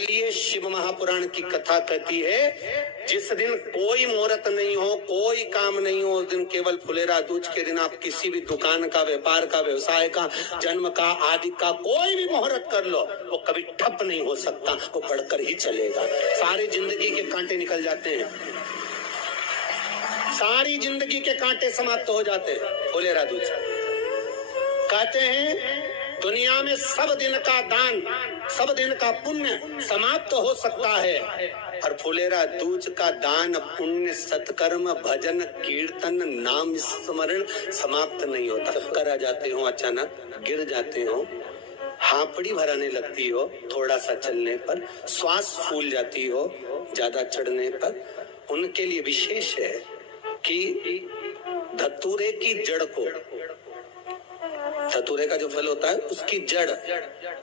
लिए शिव महापुराण की कथा कहती है, जिस दिन कोई मुहूर्त नहीं हो, कोई काम नहीं हो, उस दिन केवल फुलेरा दूज के दिन आप किसी भी दुकान का, व्यापार का, व्यवसाय का, जन्म का, आदि का कोई भी मुहूर्त कर लो, वो कभी ठप नहीं हो सकता, वो बढ़कर ही चलेगा। सारी जिंदगी के कांटे निकल जाते हैं, सारी जिंदगी के कांटे समाप्त हो जाते हैं। फुलेरा दूज कहते हैं दुनिया में सब दिन का दान, सब दिन का पुण्य समाप्त हो सकता है, और फुलेरा दूज का दान, पुण्य, सत्कर्म, भजन, कीर्तन, नाम स्मरण समाप्त नहीं होता। कर आ जाते हो, अचानक गिर जाते हो, हांपड़ी भराने लगती हो थोड़ा सा चलने पर, श्वास फूल जाती हो ज्यादा चढ़ने पर, उनके लिए विशेष है कि धतूरे की जड़ को, धतूरे का जो फल होता है उसकी जड़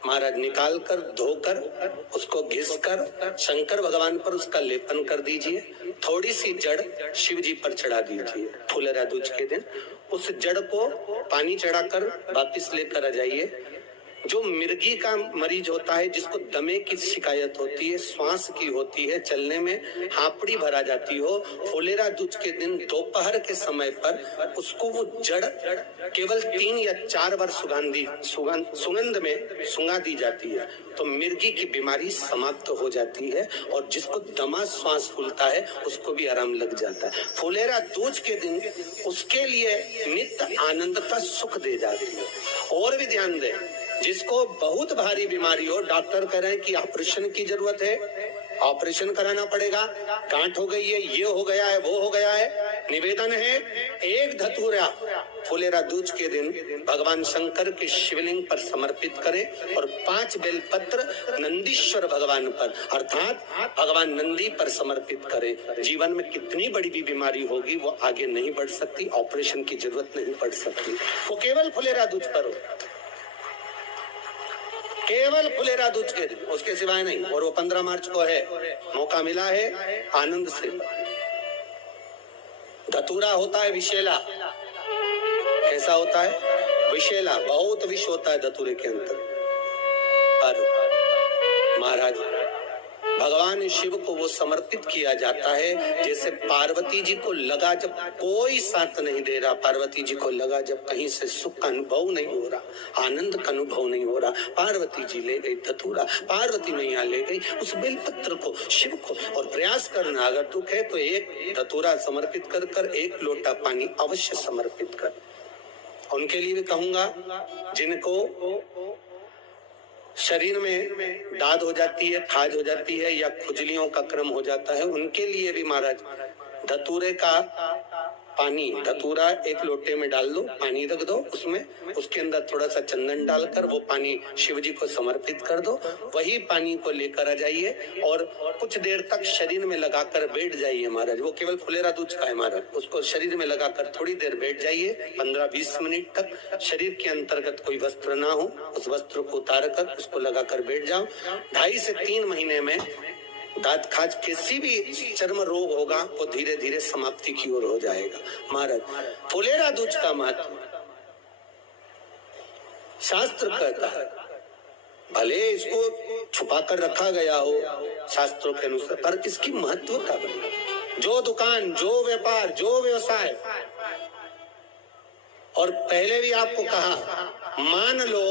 महाराज निकाल कर, धोकर, उसको घिसकर शंकर भगवान पर उसका लेपन कर दीजिए। थोड़ी सी जड़ शिव जी पर चढ़ा दीजिए। फुलेरा दूज के दिन उस जड़ को पानी चढ़ाकर वापिस लेकर आ जाइए। जो मिर्गी का मरीज होता है, जिसको दमे की शिकायत होती है, श्वास की होती है, चलने में हांपड़ी भरा जाती हो, फुलेरा दूज के दिन दोपहर के समय पर उसको वो जड़ केवल 3 या 4 बार सुगंध में सुंगा दी जाती है, तो मिर्गी की बीमारी समाप्त हो जाती है, और जिसको दमा श्वास फूलता है उसको भी आराम लग जाता है। फुलेरा दूज के दिन उसके लिए नित्य आनंद का सुख दे जाती है। और भी ध्यान दें, जिसको बहुत भारी बीमारी हो, डॉक्टर कह रहे हैं कि ऑपरेशन की जरूरत है, ऑपरेशन कराना पड़ेगा, गांठ हो गई है, ये हो गया है, वो हो गया है, निवेदन है एक धतूरा फुलेरा दूज के दिन भगवान शंकर के शिवलिंग पर समर्पित करें, और 5 बेलपत्र नंदीश्वर भगवान पर अर्थात भगवान नंदी पर समर्पित करें। जीवन में कितनी बड़ी भी बीमारी होगी वो आगे नहीं बढ़ सकती, ऑपरेशन की जरूरत नहीं पड़ सकती, वो केवल फुलेरा दूज पर हो, केवल फुलेरा दूज के दिन, उसके सिवाय नहीं। और वो 15 मार्च को है, मौका मिला है, आनंद से। धतूरा होता है विषैला, कैसा होता है? विषैला, बहुत विष होता है धतूरे के अंदर। पर महाराज भगवान शिव को वो समर्पित किया जाता है, जैसे पार्वती जी को लगा जब कोई साथ नहीं दे रहा, पार्वती जी को लगा जब कहीं से सुख का अनुभव नहीं हो रहा, आनंद का अनुभव नहीं हो रहा, पार्वती जी ले गई धतूरा, पार्वती मैया ले गई उस बेलपत्र को शिव को। और प्रयास करना, अगर दुख है तो एक धतूरा समर्पित कर कर, 1 लोटा पानी अवश्य समर्पित कर। उनके लिए भी कहूंगा जिनको शरीर में दाद हो जाती है, खाज हो जाती है, या खुजलियों का क्रम हो जाता है, उनके लिए भी महाराज धतूरे का पानी, धतूरा 1 लोटे में डाल दो, पानी रख दो उसमें, उसके अंदर थोड़ा सा चंदन डालकर वो पानी शिव जी को समर्पित कर दो। वही पानी को लेकर आ जाइए और कुछ देर तक शरीर में लगाकर बैठ जाइए महाराज। वो केवल फुलेरा दूज का है महाराज, उसको शरीर में लगाकर थोड़ी देर बैठ जाइए, 15-20 मिनट तक। शरीर के अंतर्गत कोई वस्त्र ना हो, उस वस्त्र को उतार कर उसको लगाकर बैठ जाओ। 2.5 से 3 महीने में दांत खाज, किसी भी चर्म रोग होगा वो धीरे धीरे समाप्ति की ओर हो जाएगा। महाराज फुलेरा दूज का महत्व शास्त्र कहता है, भले इसको छुपा कर रखा गया हो शास्त्रों के अनुसार, पर इसकी महत्वता बनी। जो दुकान, जो व्यापार, जो व्यवसाय, और पहले भी आपको कहा, मान लो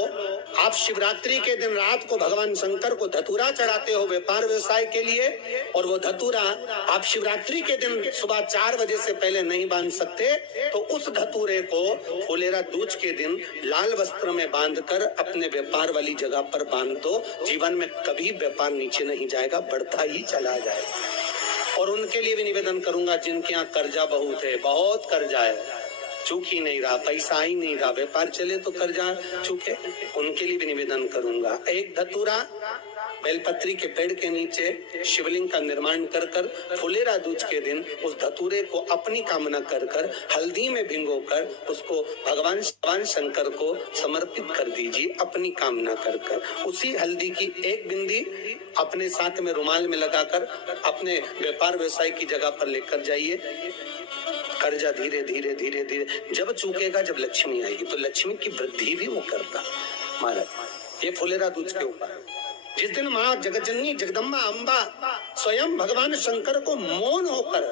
आप शिवरात्रि के दिन रात को भगवान शंकर को धतूरा चढ़ाते हो व्यापार व्यवसाय के लिए, और वो धतूरा आप शिवरात्रि के दिन सुबह 4 बजे से पहले नहीं बांध सकते, तो उस धतूरे को फुलेरा दूज के दिन लाल वस्त्र में बांधकर अपने व्यापार वाली जगह पर बांध दो। जीवन में कभी व्यापार नीचे नहीं जाएगा, बढ़ता ही चला जाएगा। और उनके लिए भी निवेदन करूंगा जिनके यहाँ कर्जा बहुत है, बहुत कर्जा है, चूक ही नहीं रहा, पैसा ही नहीं रहा, व्यापार चले तो कर्जा चूके, उनके लिए भी निवेदन करूंगा। एक धतूरा बेलपत्री के पेड़ के नीचे शिवलिंग का निर्माण कर कर फुलेरा दूज के दिन उस धतूरे को अपनी कामना कर कर हल्दी में भिंगोकर उसको भगवान शंकर को समर्पित कर दीजिए अपनी कामना कर कर। उसी हल्दी की 1 बिंदी अपने साथ में रुमाल में लगाकर अपने व्यापार व्यवसाय की जगह पर लेकर जाइए। कर्जा धीरे धीरे धीरे धीरे जब चूकेगा, जब लक्ष्मी आएगी, तो लक्ष्मी की वृद्धि भी वो करता। महाराज ये फुलेरा दूज के ऊपर जिस दिन माँ जगतजननी जगदम्बा अम्बा स्वयं भगवान शंकर को मौन होकर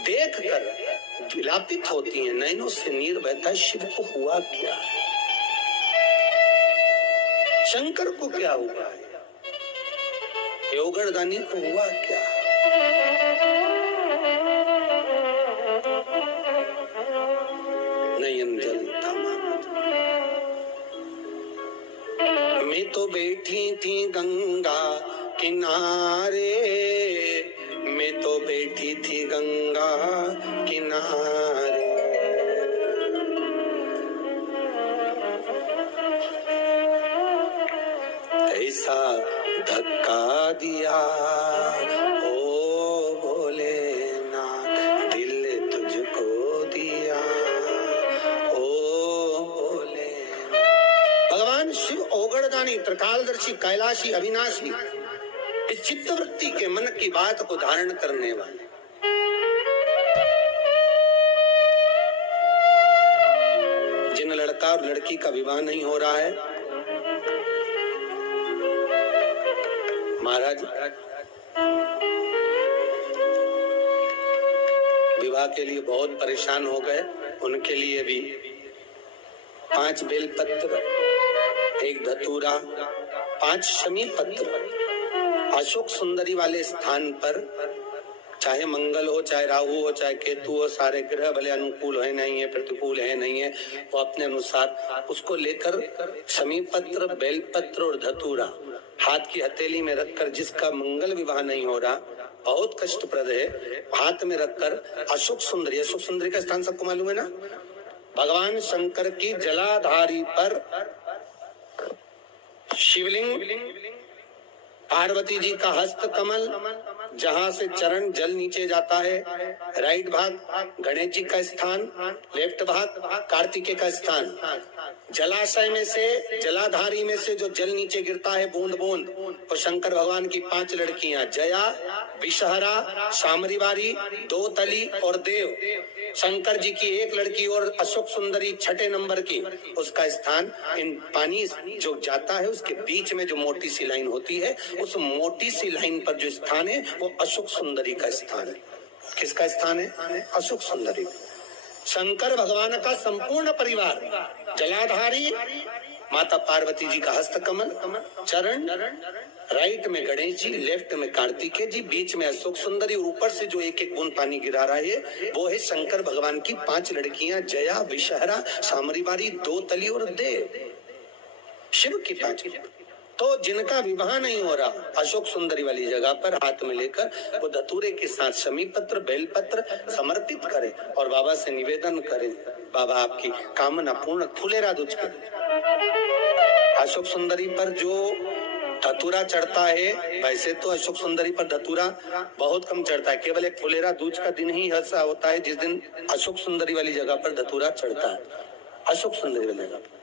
देख कर विलापित होती है, नैनों से नीर बहता, शिव को हुआ क्या, शंकर को क्या हुआ है, योगरदानी को हुआ क्या। नयन जल थमा, मैं तो बैठी थी गंगा किनारे, मैं तो बैठी थी गंगा किनारे, ऐसा धक्का दिया ओ भोलेनाथ, दिल तुझको दिया ओ भोलेनाथ। भगवान शिव ओगड़दानी, त्रिकालदर्शी, कैलाशी, अविनाशी, इस चित्तवृत्ति के मन की बात को धारण करने वाले, जिन लड़का और लड़की का विवाह नहीं हो रहा है, महाराज विवाह के लिए बहुत परेशान हो गए, उनके लिए भी 5 बेलपत्र, 1 धतूरा, 5 शमी पत्र अशोक सुंदरी वाले स्थान पर, चाहे मंगल हो, चाहे राहु हो, चाहे केतु हो, सारे ग्रह भले अनुकूल है नहीं है, प्रतिकूल है नहीं है, वो अपने अनुसार उसको लेकर शमी पत्र, बेलपत्र और धतूरा हाथ की हथेली में रखकर, जिसका मंगल विवाह नहीं हो रहा, बहुत कष्टप्रद है, हाथ में रखकर अशोक सुंदरी का स्थान सबको मालूम है ना, भगवान शंकर की जलाधारी पर शिवलिंग, पार्वती जी का हस्त कमल, जहां से चरण जल नीचे जाता है, राइट भाग गणेश जी का स्थान, लेफ्ट भाग कार्तिकेय का स्थान, जलाशय में से, जलाधारी में से जो जल नीचे गिरता है बूंद बूंद, तो शंकर भगवान की 5 लड़कियां, जया, विषहरा, शामरीवारी, दो तली और देव, शंकर जी की 1 लड़की और अशोक सुंदरी 6ठे नंबर की, उसका स्थान, इन पानी जो जाता है उसके बीच में जो मोटी सी लाइन होती है, उस मोटी सी लाइन पर जो स्थान है वो अशोक सुंदरी का स्थान है। किसका स्थान है? अशोक सुंदरी। शंकर भगवान का संपूर्ण परिवार, जलाधारी माता पार्वती जी का हस्त कमल, चरण, राइट में गणेश जी, लेफ्ट में कार्तिकेय जी, बीच में अशोक सुंदरी, ऊपर से जो 1-1 बूंद पानी गिरा रहा है वो है शंकर भगवान की 5 लड़कियां, जया, विषहरा, शामरीवारी, दो तली और देव, शिव की 5। तो जिनका विवाह नहीं हो रहा, अशोक सुंदरी वाली जगह पर हाथ में लेकर वो धतूरे के साथ शमी पत्र, बेलपत्र समर्पित करें और बाबा से निवेदन करें, बाबा आपकी कामना पूर्ण, फुलेरा दूज करें। अशोक सुंदरी पर जो धतूरा चढ़ता है, वैसे तो अशोक सुंदरी पर धतूरा बहुत कम चढ़ता है, केवल एक फुलेरा दूज का दिन ही ऐसा होता है जिस दिन अशोक सुंदरी वाली जगह पर धतूरा चढ़ता है, अशोक सुंदरी वाली जगह।